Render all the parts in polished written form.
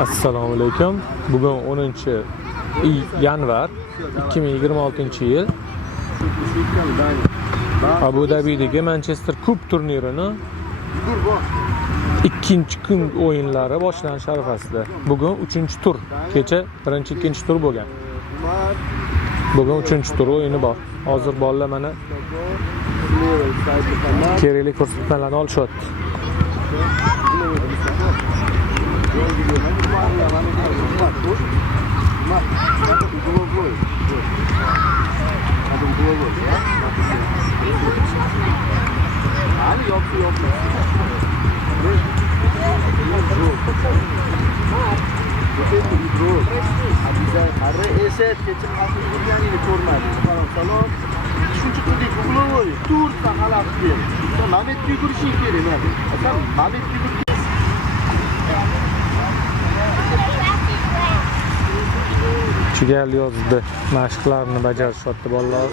Assalomu alaykum. Bugun 10-yanvar 2026-yil Abu Dabidagi Manchester Cup turnirini ikkinchi kun o'yinlari boshlanish arafasida. Bugun 3-tur. Kecha 1-2 tur bo'lgan. Bugun 3-tur o'yini bor. Hozir bolalar mana kerakli ko'rsatmalarni olishyapti. Chigal yozdi, mashqlarni bajarishyapti bolalar.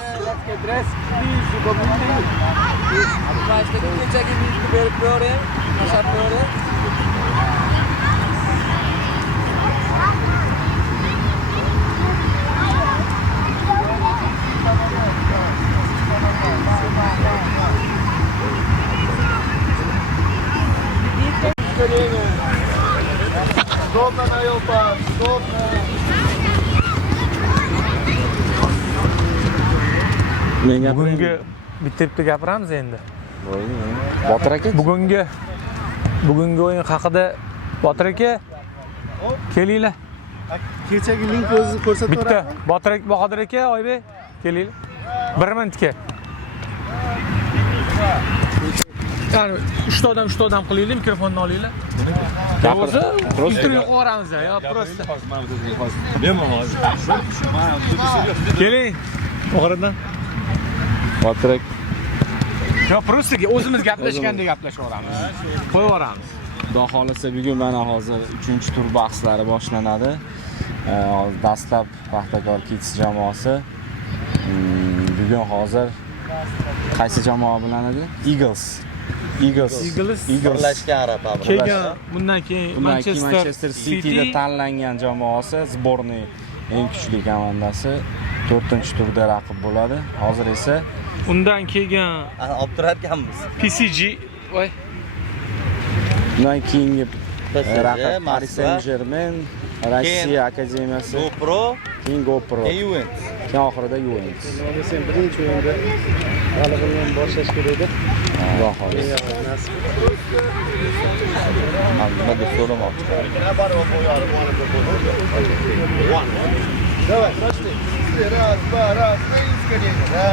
Bugungi bitirib gapiramiz endi. Botir aka, bugungi o'yin haqida Botir aka kelinglar. Kechagi link o'zingizni ko'rsatib Bitta Bahodir aka, Oybek kelinglar. 1 minutga. Yani 3 odam qilinglar, mikrofonni olinglar. Bo'lsa, intervyu qilamiz ya, просто. Keling. Oxiridan. Botir aka. Yo, просто o'zimiz gaplashgandek gaplashaveramiz. Qo'yaveramiz. Xudo xolasa bugun mana hozir 3-tur bahslari boshlanadi. Dastlab Paxtakor Kids jamoasi bugun hozir qaysi jamoa bilan edi? Eagles birlashgan arab kelgan. Bundan keyin Manchester City'da tanlangan jamoasi, sborniy eng kuchli komandasi 4-turda raqib bo'ladi. Hozir esa undan kelgan olib turar ekanmiz. PSG voy. Undan keyingi raqib Paris Saint-Germain, Rossiya akademiyasi, GoPro, Juventus. keyin oxirida Juventus. Sen birinchi o'yinda g'alaba bilan boshlash kerak edi. Xudo xolasa. Nima deb so'ramoqchi? Давай, пошли. Раз, два, раз, на ускорение, да.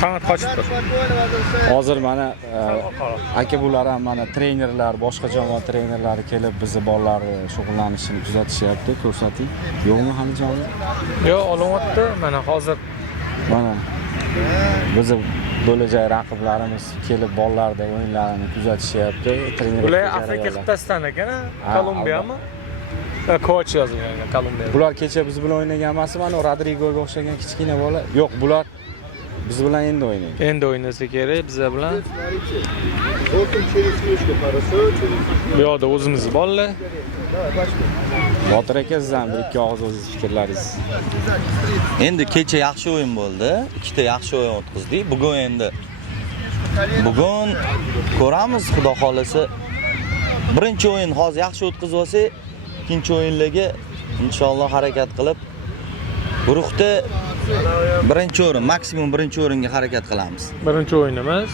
Qanot qochibdi. Hozir mana aka bular ham mana trenerlar, boshqa jamoa trenerlari kelib bizni bolalarni shug'ullanishini kuzatishyapti. Ko'rsating. Yo'qmi hali joyi? Yo'q, olyapti. Mana hozir Mana bizni bo'lajak raqiblarimiz kelib bolalarda o'yinlarini kuzatishyapti. ular Afrika qit'asidan ekan, Kolumbiyami? Coach yozilgan, Kolumbiya. Bular kecha biz bilan o'ynagan emas, mana Rodrigoga o'xshagan kichkina bola. Yo'q, bular biz bilan endi o'ynaydi. Endi o'ynasa kerak bizlar bilan. Oldin через крышку хорошо, Bu yoqda o'zimiz bolalar. Botir aka, sizdan bir ikki og'iz o'z fikrlaringiz. Endi kecha yaxshi o'yin bo'ldi. Ikkita yaxshi o'yin o'tkazdik. Bugun ko'ramiz, xudo xolasa. Birinchi o'yin hozir yaxshi o'tkazib olsak, ikkinchi o'yinlarga inshaalloh harakat qilib guruhda birinchi o'rin, maksimum birinchi o'ringa harakat qilamiz. Birinchi o'yinimiz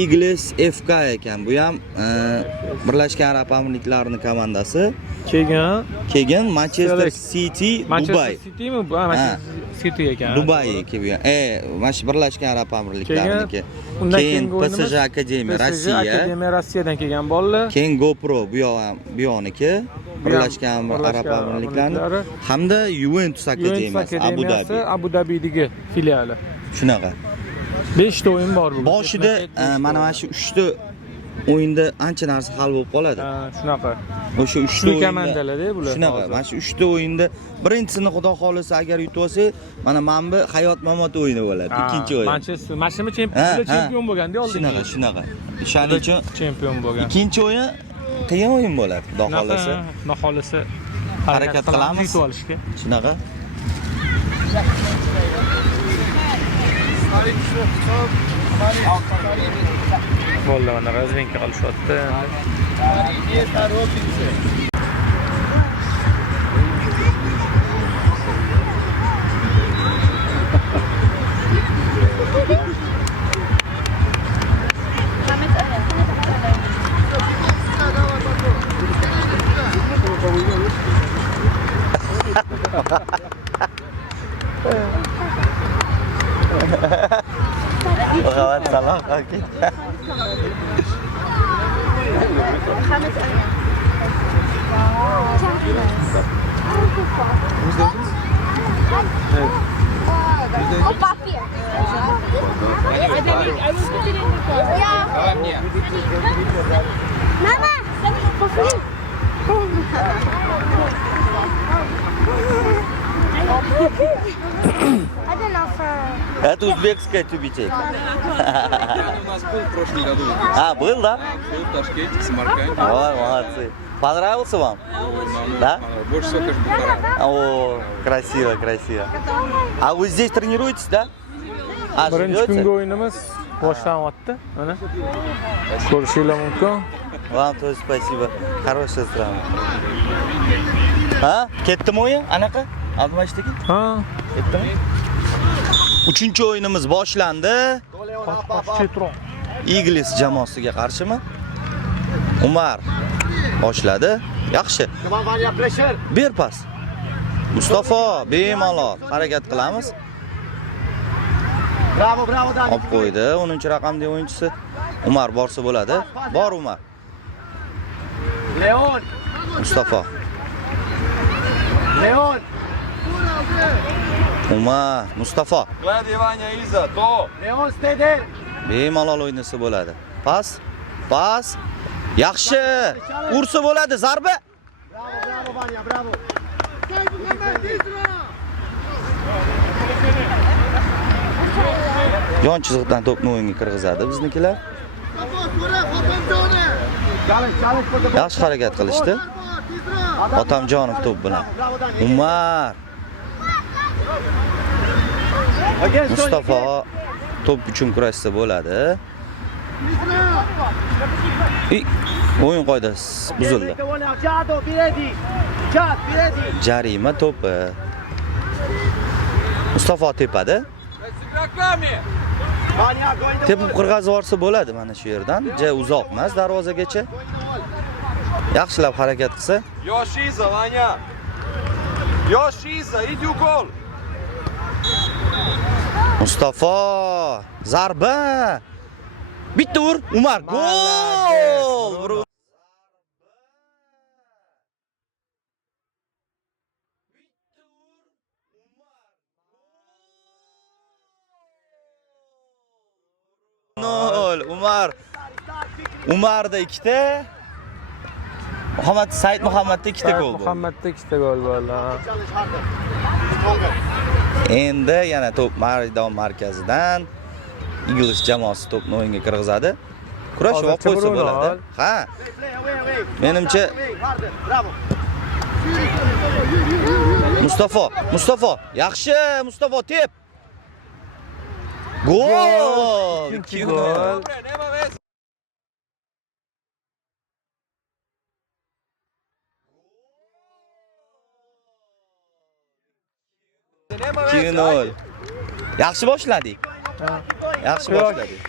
Eagles FK ekan. Bu ham Birlashgan Arab Amirliklarining komandasi. Kelgan Manchester City Dubai. Manchester Citymi? Manchester City ekan. Dubai kelgan. Mana shu Birlashgan Arab Amirliklariniki. Keyin PSG Akademiya Rossiyadan kelgan bolalar. Keyin GoPro bu yo'niki. Birlashgan Arab Amirliklari hamda Juventus Akademiyasi Abu Dabidagi filiali. Shunaqa. 5 ta o'yin bor bugun. Boshida mana shu 3 ta o'yinda ancha narsa hal bo'lib qoladi. Shunaqa. O'sha 3 ta Kuchli o'yinda komandalarda bular. shunaqa. Mana shu 3 ta o'yinda birinchisini xudo xolisa agar yutib olsa, mana bu hayot mamot o'yini bo'ladi. Ikkinchi o'yin. Manchester Mashina chempion bo'lganda oldingi. Shunaqa. O'shaning uchun Chempion bo'lgan. ikkinchi o'yin qiyin o'yin bo'ladi, xudo xolisa. Xudo xolisa Harakat qilamiz. Yutib olishga. Shunaqa. Bo'ldi, mana razvenka qilishyapti. Muhammad Salah kaki. Oh, papi. Mama, это наша. Это узбекская тюбетейка. У нас был в прошлом году. А, был, да? Был в Ташкенте, в Самарканде. Ой, молодцы. Понравился вам? Да? Больше всего, конечно, Бухара. О, красиво, красиво. А вы здесь тренируетесь, да? А, Birinchi kungi живете? o'yinimiz boshlanyapti. Mana ko'rishinglar mumkin. Вам тоже спасибо. Хорошая страна. Ha? Ketdimi o'yin? Anaqa? Almashdiki? Ha, Ketdimi? 3-chi o'yinimiz boshlandi. chetroq. Eagles jamoasiga qarshimi? Umar boshladi. Yaxshi. Ber pas. Mustafa bemalol harakat qilamiz. Bravo, bravo Dani. Olib qo'ydi 10-raqamli o'yinchisi. Umar borsa bo'ladi. Bor Umar. Leon, Mustafa. Leon. Umar, Mustafa. Gledaj, Vanja, iza, to! Leon Steder. Bemalol o'ynasa bo'ladi. Pas. Pas. Yaxshi. Ursa bo'ladi, zarba. Bravo, bravo Vanya, bravo. Yon chiziqdan to'pni o'yinga kirgizadi biznikilar. Yaxshi harakat qilishdi. Otamjonov to'p bilan. Umar, Mustafa to'p uchun kurashsa bo'ladi. O'yin qoidasi buzildi. Jarima to'pi. Mustafa tepadi. Tepib qirg'azib yuborsa bo'ladi mana shu yerdan. Ja uzoq emas darvozagacha. Yaxshilab harakat qilsa. Još iza, Vanja! Još iza, idi u gol! Mustafa zarba. Bitta ur, Umar gol! Nol, Umarda 2 ta. Muhammad Said Muhammadda 2 ta gol bo'ldi. Muhammadda 2 ta gol bo'ldi. Endi yana to'p maydon markazidan Eagles jamoasi to'pni o'yinga kirgizadi. Kurash olib qo'ysa bo'ladi. Ha. Menimcha Mustafa, yaxshi, Mustafa tep. Gol! 2 gol. Nema veze! Nema veze! 2-0. Yaxshi boshladik. Yaxshi boshladik.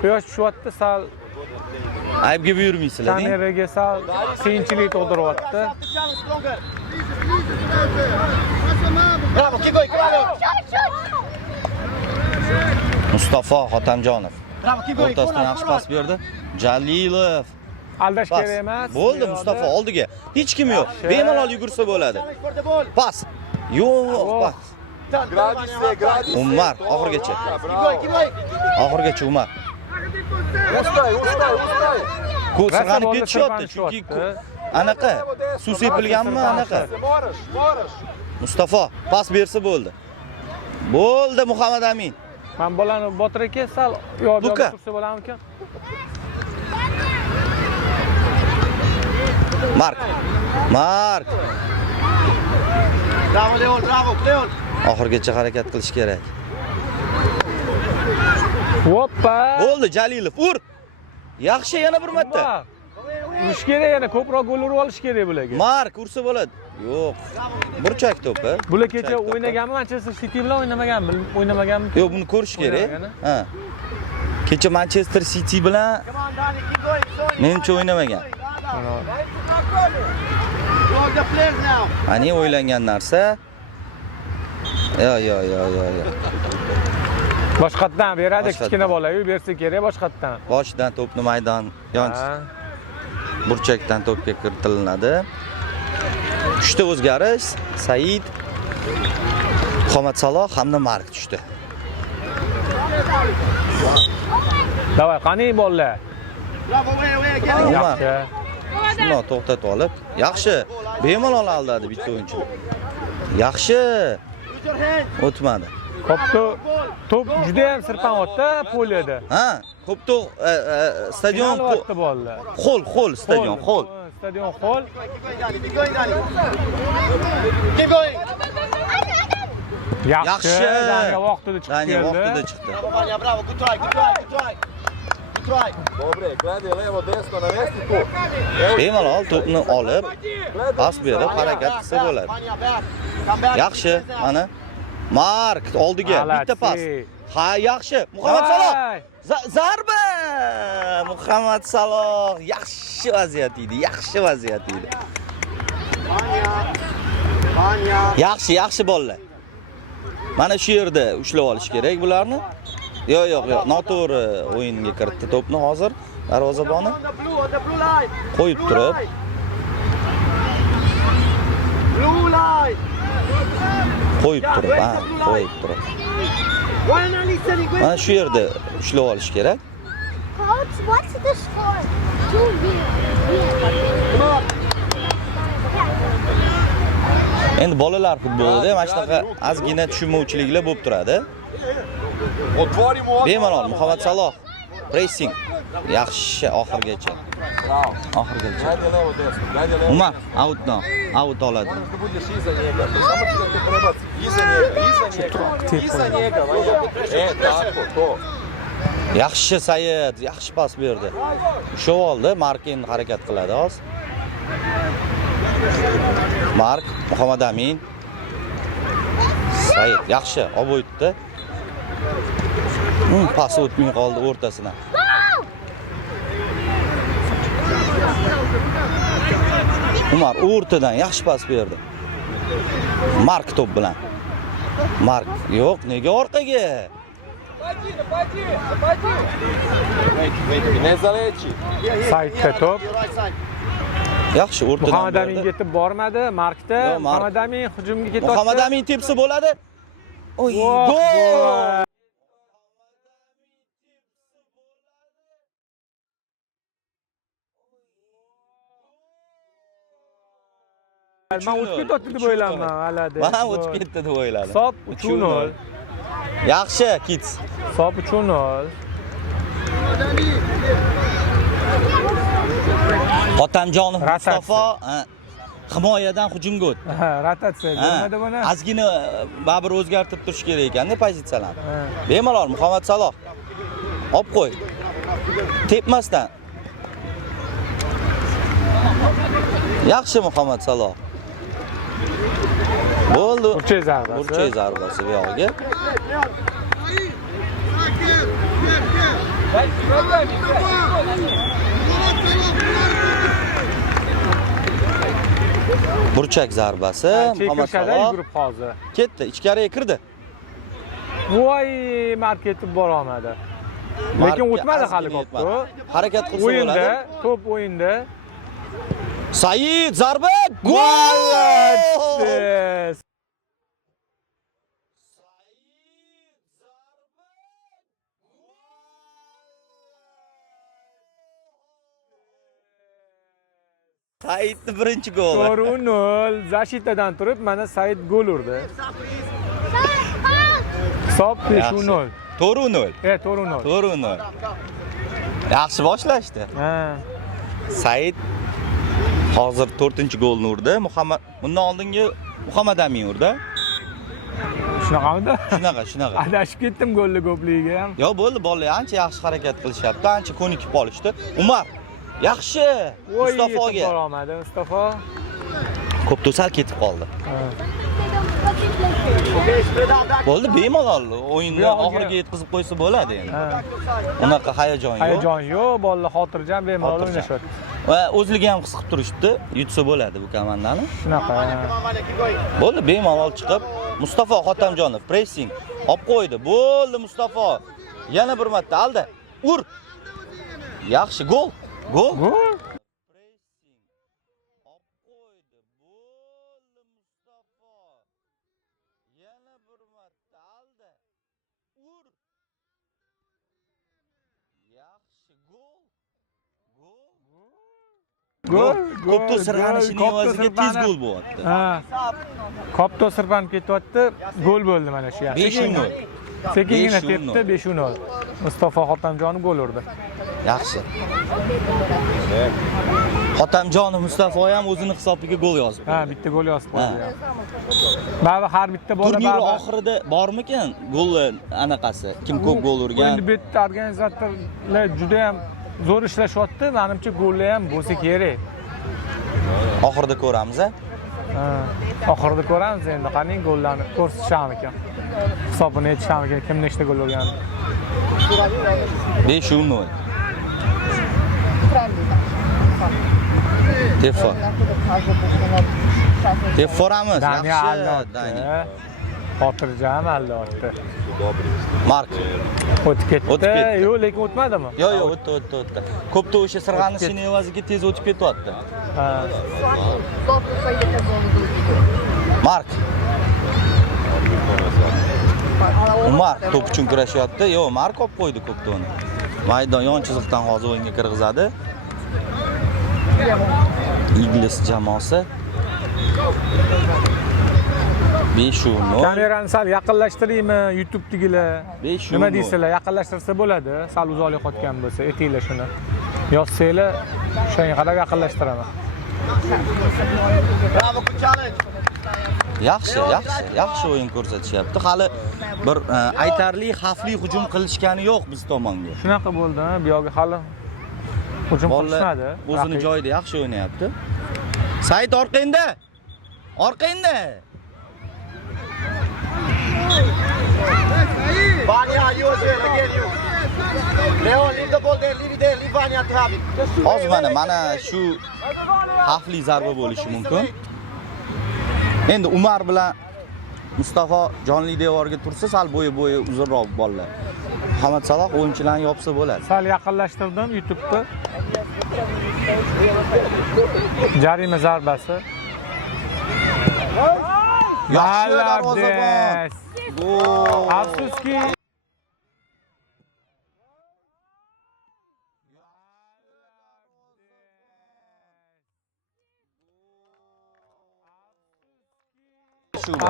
Quyosh tushyapti, sal Aybga buyurmaysizlar. kameraga sal qiyinchilik tug'diryapti. Bravo, keep going, bravo. Mustafa Xotamjonov Bravo, keep going. o'rtasidan yaxshi pas berdi. Jalilov Aldash pas. kerak emas. Bo'ldi Mustafa oldiga. Hech kim yo'q. Bemalol yugursa bo'ladi. For the ball. Pas. Yo'q, pas. Gradi se, gradi se! Umar oxirgacha. Keep going, keep going. Oxirgacha Umar. Ustaj, ustaj, ustaj. Sirg'anib ketishyapti chunki anaqa suv sepilganmi anaqa. Moraš, moraš. Mustafa pas bersa bo'ldi. Bo'ldi Muhammad Amin. Men bolani Botir aka sal yo'q Luka. tursa bo'larmikan? Mark. Bravo Leon, bravo Leon. Oxirgacha harakat qilish kerak. Hoppa! Bo'ldi Jalilov, ur. Yaxshi yana bir marta. Urish kerak yana ko'proq gol urib olish kerak bularga. Mark ursa bo'ladi. Yo'q. Burchak to'pi. Bular kecha o'ynaganmi Manchester City bilan o'ynamaganmi? Yo'q, buni ko'rish kerak. Ha. Kecha Manchester City bilan menimcha o'ynamagan. The players now. Ani o'ylangan narsa. Yo. Boshqatdan beradi Boshqatdan. kichkina bola-yu bersa kerak boshqatdan. Boshidan to'pni maydon yonch Ha. burchakdan to'pga kiritilinadi. 3 ta o'zgarish: Said, Muhammad Saloh hamda Mark tushdi. Davay, qani bolalar. Bravo, away again. Yaxshi. Shuni to'xtatib olib, yaxshi. Bemalol aldadi bitta o'yinchi. Yaxshi. Use your hands. O'tmadi. Top juda ham sirpanotda poliyada. Ha, ko'pto stadion Albatta bolalar. xo'l stadion, xo'l. Stadion xo'l. Keep going, Danny. Keep going. Yaxshi. Daniya vaqtida chiqib Daniya keldi. vaqtida chiqdi. Bravo, Vanya, bravo. Good try, good try, good try. Good try. Dobre, gledaj levo, desno, navesti tu. Bemalol to'pni olib, pas berib harakat qilsa bo'ladi. Vanya, back. Come back. Yaxshi, mana Mark oldiga bitta pas. Ha, yaxshi. Muhammad Saloh. Zarba! Muhammad Saloh yaxshi vaziyat edi, Vanya. Yaxshi bolalar. Mana shu yerda ushlab olish kerak bularni. Yo'q, noto'g'ri o'yinga kiritdi to'pni hozir darvozaboni. On the blue line. Qo'yib turib, Blue line. qo'yib turib. Why not listening? Mana shu yerda ushlab olish kerak. Coach, what's the score? 2-0. Come on. Endi bolalar futbolida mana shunaqa ozgina tushunmovchiliklar bo'lib turadi. Otvorimo Bemalol Muhammad Saloh pressing yaxshi oxirgacha. Oxirgacha. Gledaj levo, desno, gledaj levo. Umar out oladi. Moraš da budeš iza njega. Samo ti da te prebaci. Iza njega, Vanja. Tako, to. Yaxshi Sayed, yaxshi pas berdi. Ushlab oldi, Mark endi harakat qiladi hozir. Mark, Muhammad Amin. Sayed yaxshi olib o'tdi. Pas o'tmay qoldi o'rtasidan. Umar o'rtadan yaxshi pas berdi. Mark to'p bilan. Mark yo'q, nega orqaga? Ne zaleći. Saidda to'p. Your right side. Yaxshi o'rtadan. Muhammad Amin yetib bormadi. Markda Yo'q, Mark. Muhammad Amin hujumga ketdi. Muhammad Amin tepsa bo'ladi. Oy, Voh, gol! voh. Men o'tib ketdi deb o'yladim alada. Mana o'tib ketdi deb o'yladim. Hisob 3-0. Yaxshi, Kids. Hisob 3-0. Qotamjonov Rotatsiya. Mustafa himoyadan hujumga o'tdi. Rotatsiya bo'lmadi buni. Ozgina baribir o'zgartirib turish kerak ekan-da pozitsiyalarni. Bemalol Muhammad Saloh. Olib qo'y. Tepmasdan. Yaxshi Muhammad Saloh. Bo'ldi. Burchak zarbasi. Burchak zarbasi bu yog'iga. Burchak zarbasi Muhammad Chekirshada Saloh yugurib hozir. ketdi, ichkariga kirdi. Voy, Mark ketib bora olmadi. Lekin o'tmadi hali ozgina to'pni. Harakat qilsa O'yinda, bo'ladi. to'p o'yinda. Said zarba gol! Yes. Saidning birinchi goli. 4-0 Zashitadan turib mana Said gol urdi. Hisob 5-0. 4-0. 4-0. 4-0. Yaxshi boshlashdi. Ha. Said hozir 4-golni urdi. Bundan oldingi Muhammad Amin urdi. Shunaqamidi? Shunaqa. Adashib ketdim golli ko'pligiga ham. Yo bo'ldi, bolalar ancha yaxshi harakat qilishyapti, ancha ko'nikib qolishdi. Umar, yaxshi. Mustafoga. Borolmadi, Mustafa. Ko'p to'sal ketib qoldi. Bo'ldi, bemalol o'yinni oxiriga yetkazib qo'ysa bo'ladi endi. Unaqa hayajon yo'q. Hayajon yo'q, bolalar xotirjam bemalol o'ynashyapti. Va o'zligi ham his qilib turishdi, yutsa bo'ladi bu komandani. Shunaqa. Bo'ldi, bemalol chiqib, Mustafa Xotamjonov pressing olib qo'ydi. Bo'ldi Mustafa. Yana bir marta aldi. Ur. Yaxshi gol. Gol. Gol. Kopto sirg'anishining evaziga tez gol bo'lyapti. Ha. Kopto sirpanib ketyapti, gol bo'ldi mana shu yaxshi. 5-0. Sekingina tepdi, 5-0. Mustafa Xotamjonov gol urdi. Yaxshi. Xotamjonov Mustafa ham o'zini hisobiga gol yozdi. Ha, bitta gol yozib qo'ydi. Ba'zi har bitta bola Turnir oxirida bormikan gol anaqasi? Kim ko'p gol urgan? Endi bitta organizatorlar juda ham zo'r ishlashyapti. Menimcha gollar ham bo'lsa kerak. Oxirida ko'ramiz, a? Ha, oxirida ko'ramiz endi. Qani gollarni ko'rsatishamikan. Hisobini aytishamikan, kim nechta gol urgan. 5-0. Teforamiz. Yaxshi. Dani. Xotirjam albatta. Mark. O'tib ketdi. Yo'q, lekin o'tmadimi? Yo'q, o'tdi. Ko'pda o'sha sirg'anishining evaziga tez o'tib ketyapti. Ha. Mark. Umar to'p uchun kurashyapti. Yo'q, Mark olib qo'ydi ko'ptoni. Maydon yon chiziqdan hozir o'yinga kirgizadi. Ingliz jamoasi 5-0. Kamerani sal yaqinlashtiraymi YouTube'dagilar? 5-0. Nima deysizlar? Yaqinlashtirsa bo'ladi. Sal uzoqlik qotgan bo'lsa, aytinglar shuni. Yozsanglar, o'shanga qarab yaqinlashtiraman. Yaxshi o'yin ko'rsatishyapti. Hali bir aytarli xavfli hujum qilishgani yo'q biz tomonga. Shunaqa bo'ldi, bu yoqqa hali hujum qilishmadi. O'zini joyida yaxshi o'ynayapti. Said orqangda. Vanya, Jose, again you. Leon, leave the ball there, leave it there, leave Vanya to have it. Hozir mana shu xavfli zarba bo'lishi mumkin. Endi Umar bilan Mustafa jonli devorga tursa, sal bo'yi uzunroq bolalar. Muhammad Saloh o'yinchilarni yopsa bo'ladi. Sal yaqinlashtirdim YouTube'da. Jarima zarbasi. Yaxshi darvozabon. Gol. Afsuski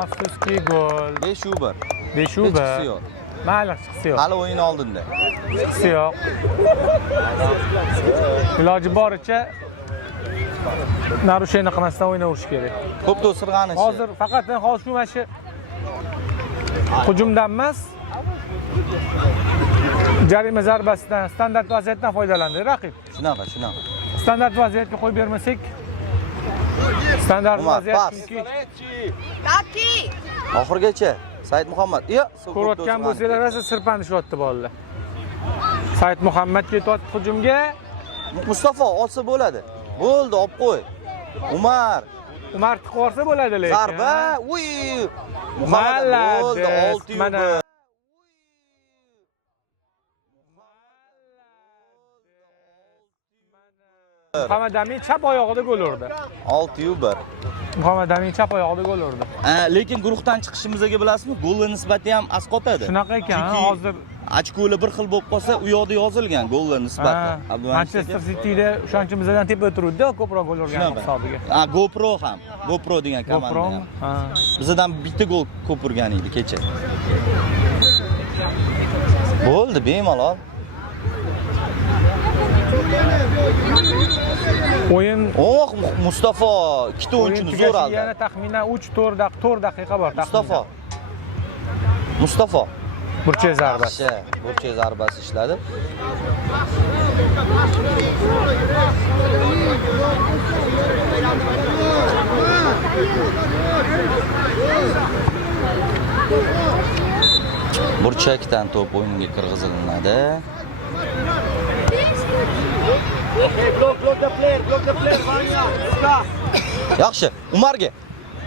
Afsuski gol. 5-1. 5-1. Mayli, chiqsa yo'q. Hali o'yin oldinda. Chiqsa yo'q. Iloji boricha narusheniya qilmasdan o'ynayverish kerak. Ko'pda sirg'anishi. Hozir faqat shu mashi hujumdan emas, jarima zarbasidan, standart vaziyatdan foydalandi raqib. Shunaqa. Standart vaziyatga qo'yib bermasak, standart vaziyat chunki oxirgacha Said Muhammad. ko'rayotgan bo'lsanglar rosa sirpanishyapti bolalar. Said Muhammad ketyapti hujumga. Mustafa olsa bo'ladi. Bo'ldi, olib qo'y. Umar tiqib olsa bo'ladi lekin. Zarba. Uy! Muhammad bo'ldi, 6-1. Mana Muhammad Amin chap oyog'ida gol urdi. 6-1. Muhammad Amin chap oyog'ida gol urdi. Lekin guruhdan chiqishimizga bilasizmi, golga nisbati ham asqotadi. Shunaqa ekan, hozir ochkoli bir xil bo'lib qolsa, u yoqda yozilgan gollar nisbati. Manchester City'da o'shancha bizdan tepa turibdi, ko'proq gol urgan hisobiga. GoPro ham. GoPro degan komanda ham. Ha. Bizdan bitta gol ko'p urgan edi kecha. Bo'ldi, bemalol. O'yin Mustafa ikkita o'yinchini zo'r oldi. Yana taxminan 3-4 daqiqa bor. Mustafa burchak zarbasi. Burchak zarbasi ishladi. Burchakdan to'p o'yinga kirgiziladi. Yaxshi, Umarga.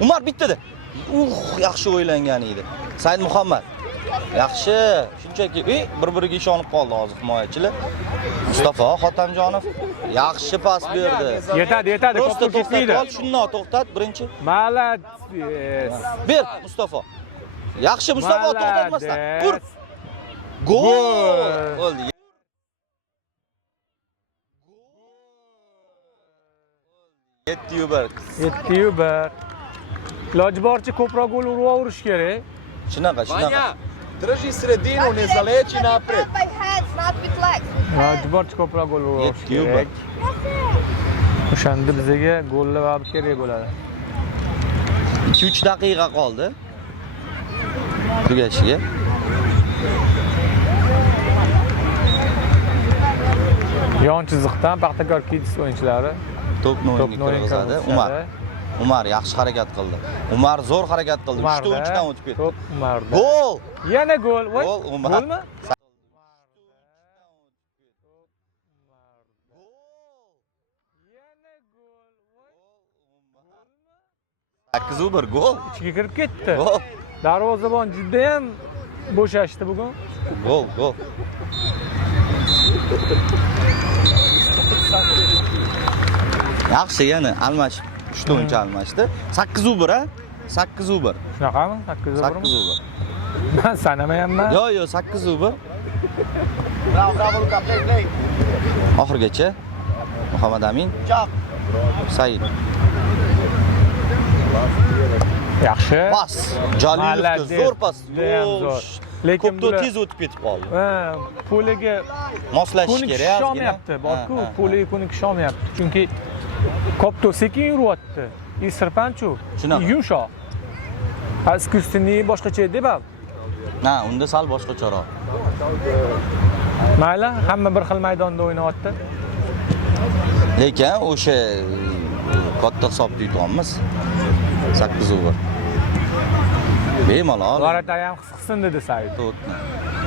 Umar bitdi. Yaxshi o'ylangan edi. Said Muhammad. Yaxshi, shunchaki bir-biriga ishonib qoldi hozir himoyachilar. Mustafa Xotamjonov yaxshi pas berdi. Yetadi, Prosta to'xtatdi. Shundan to'xtat birinchi. Молодец. Ber Mustafa. Yaxshi Mustafa to'xtatmasdan. Ur. Gol! Bo'ldi. Yetti-1. Iloji boricha ko'proq gol uraverish kerak. Shunaqa. Drži sredinu, ne zaleči napred. Not by hands, not with legs. Iloji boricha ko'proq gol uraverish kerak. O'shanda bizga gollar va kerak bo'ladi. 2-3 daqiqa qoldi. Tugashiga. Yon chiziqdan Paxtakor Kids o'yinchilari To'pni o'yinga kirgizadi. Umar yaxshi harakat qildi. Umar zo'r harakat qildi. 3 ta o'yinchidan o'tib ketdi. To'p Umarda. Gol! Yana gol. Gol Umar. Golmi? Sakkiz bir gol. Ichiga kirib ketdi. Gol. Darvozabon juda ham bo'shashdi bugun. Gol. Yaxshi, yana almashib, 3 ta o'yinchi almashdi. 8-1 ha? 8-1. Shunaqami? 8-1. 8-1. Men sanamayapman. Yo'q, 8-1. Oxirgacha Muhammad Amin. Said. Yaxshi. Pas. Jalilovga zo'r pas. Lekin ko'p tez o'tib ketib qoldi. Poliga moslashish kerak. Ishonmayapti. Borku, poliga ko'nikib ishonmayapti. Chunki kopto sekin yuryapti. Isirpanchu. Yumshoq. Искусственный boshqacha edi-ku. Ha, unda sal boshqacharoq. Mayli, hamma bir xil maydonda o'ynayapti. Lekin o'sha katta hisobda yutamiz. 8-1. Bemalol. G'aratay ham his qilsin dedi Said. To'pni.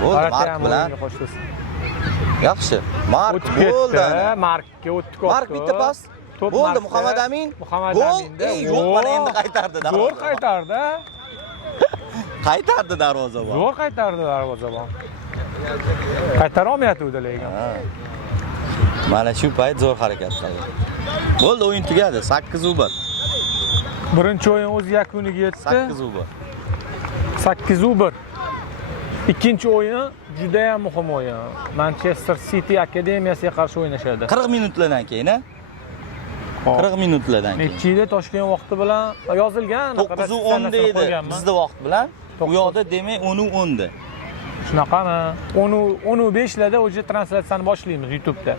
Bo'ldi, Mark bilan. Yaxshi. Mark bo'ldi. Markga o'tdi kopto. Mark bitta pas. Bo'ldi, Muhammad Amin. Gol. Yo'q, mana endi qaytardi darvozabon. Zo'r qaytardi. Qaytardi darvozabon. Zo'r qaytardi darvozabon. Qaytara olmayapti lekin. Mana shu payt zo'r harakat qildi. Bo'ldi, o'yin tugadi. 8-1. Birinchi o'yin o'z yakuniga yetdi. 8-1. 8-1. Ikkinchi o'yin juda ham muhim o'yin. Manchester City akademiyasiga qarshi o'ynashadi. 40 minutlardan keyin, ha? 40 minutlardan keyin. Nechida Toshkent vaqti bilan yozilgan, 9:10 deydi. Bizda vaqt bilan. U yoqda demak 10:10da. Shunaqami? 10:05 larda o'zi translyatsiyani boshlaymiz YouTube'da.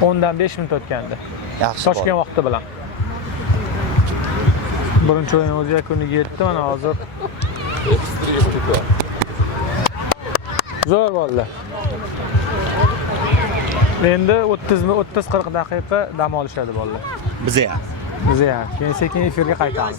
10dan 5 minut o'tganda. Yaxshi. Toshkent vaqti bilan. Birinchi o'yin o'z yakuniga yetdi, mana hozir. Zo'r bo'ldi. Endi 30-40 daqiqa dam olishadi bolalar. Biza ham. Keyin sekin efirga qaytamiz.